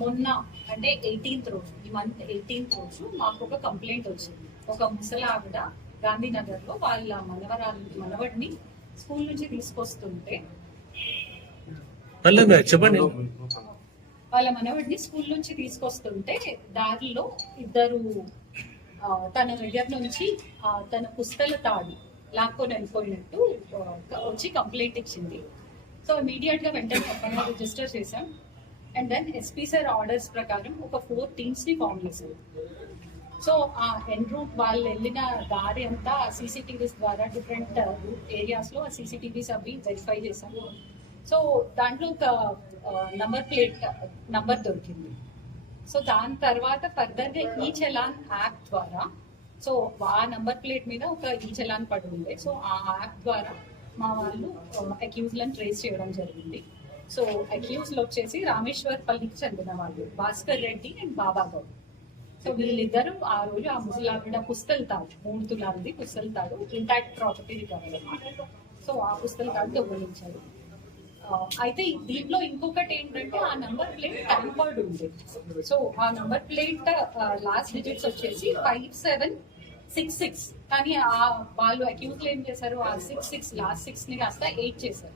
మొన్న అంటే ఎయిటీన్త్ రోజు ఈ మంత్ ఎయిటీన్త్ రోజు మాకు ఒక కంప్లైంట్ వచ్చింది. ఒక ముసలి ఆవిడ గాంధీనగర్లో వాళ్ళ మనవరాలు మనవడిని స్కూల్ నుంచి తీసుకొస్తుంటే చెప్పండి. వాళ్ళ మనవడిని స్కూల్ నుంచి తీసుకొస్తుంటే దారిలో ఇద్దరు తన దగ్గర నుంచి తన పుస్తల తాడు లాక్కొని వెళ్ళిపోయినట్టు వచ్చి కంప్లైంట్ ఇచ్చింది. సో ఇమీడియట్గా వెంటనే రిజిస్టర్ చేశాం. And then SP sir orders ప్రకారం ఒక ఫోర్ టీమ్స్ని ఫామ్ చేశారు. సో ఆ ఎన్ రూట్ వాళ్ళు వెళ్ళిన దారి అంతా సీసీటీవీస్ ద్వారా డిఫరెంట్ ఏరియాస్ uh, లో ఆ సీసీటీవీస్ అవి వెరిఫై చేశాము సో దాంట్లో ఒక నంబర్ ప్లేట్ నంబర్ దొరికింది. సో దాని తర్వాత ఫర్దర్గా ఈ చలాన్ యాప్ ద్వారా సో ఆ నంబర్ ప్లేట్ మీద ఒక e ఈ చలాన్ పడి ఉంది. సో ఆ యాప్ ద్వారా మా వాళ్ళు అక్యూజ్లను ట్రేస్ చేయడం జరిగింది. సో అక్యూజ్లో వచ్చేసి రామేశ్వర్ పల్లికి చెందిన వాళ్ళు భాస్కర్ రెడ్డి అండ్ బాబా గౌడ్. సో వీళ్ళిద్దరూ ఆ రోజు ఆ ముసలావిడ పుస్తల్తాడు మూడు తులాది పుస్తల్తాడు ఇంటాక్ట్ ప్రాపర్టీ రికవర్ సో ఆ పుస్తల్తాడు దొంగలించారు. అయితే దీంట్లో ఇంకొకటి ఏంటంటే ఆ నంబర్ ప్లేట్ ట్యాంపర్డ్ ఉంది. సో ఆ నంబర్ ప్లేట్ లాస్ట్ డిజిట్స్ వచ్చేసి ఫైవ్ సెవెన్ సిక్స్ సిక్స్ కానీ ఆ వాళ్ళు అక్యూజ్ ఏం చేశారు? ఆ సిక్స్ సిక్స్ లాస్ట్ సిక్స్ని కాస్త ఎయిట్ చేశారు.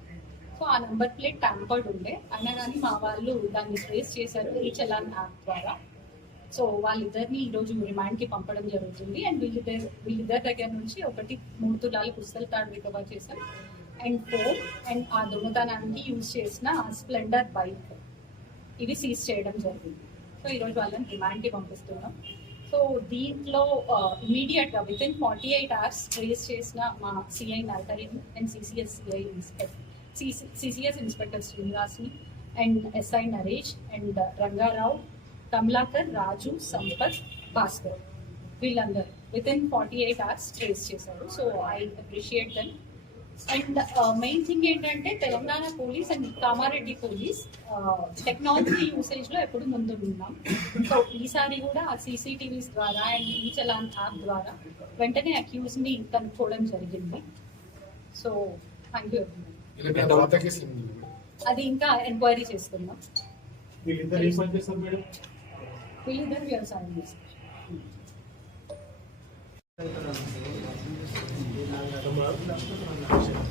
సో ఆ నెంబర్ ప్లేట్ ట్యాంపర్డ్ ఉండే. అయినా కానీ మా వాళ్ళు దాన్ని ట్రేస్ చేశారు ఈ చలాన్ యాప్ ద్వారా. సో వాళ్ళిద్దరిని ఈరోజు రిమాండ్కి పంపడం జరుగుతుంది. అండ్ వీళ్ళిద్దరు వీళ్ళిద్దరి దగ్గర నుంచి ఒకటి మూడు తులాలు పుస్తల తాడు రికవర్ చేశాం. అండ్ ఫోన్ అండ్ ఆ దొంగతనానికి యూజ్ చేసిన స్ప్లెండర్ బైక్ ఇవి సీజ్ చేయడం జరిగింది. సో ఈరోజు వాళ్ళని రిమాండ్కి పంపిస్తున్నాం. సో దీంట్లో ఇమీడియట్గా within forty eight hours trace చేసిన మా CI నల్కరిని and CCS CI inspector CCS inspector శ్రీనివాస్ని and SI Naresh and Ranga Rao Kamalakar Raju Sampath Bhaskar. వీళ్ళందరూ within forty eight hours trace చేశారు. So I appreciate then and uh, main thing ఏంటంటే Telangana police and Kamareddy police uh, technology యూసేజ్లో ఎప్పుడు ముందు ఉన్నాం so ఈసారి కూడా ఆ CCTVs ద్వారా అండ్ ఈ చలాన్ యాప్ ద్వారా వెంటనే అక్యూజ్ని కనుక్కోవడం జరిగింది. సో థ్యాంక్ యూ అది ఇంకా ఎంక్వైరీ చేస్తున్నాం వీళ్ళిద్దరు చేస్తారు వ్యవసాయం చేస్తారు. తీసుకో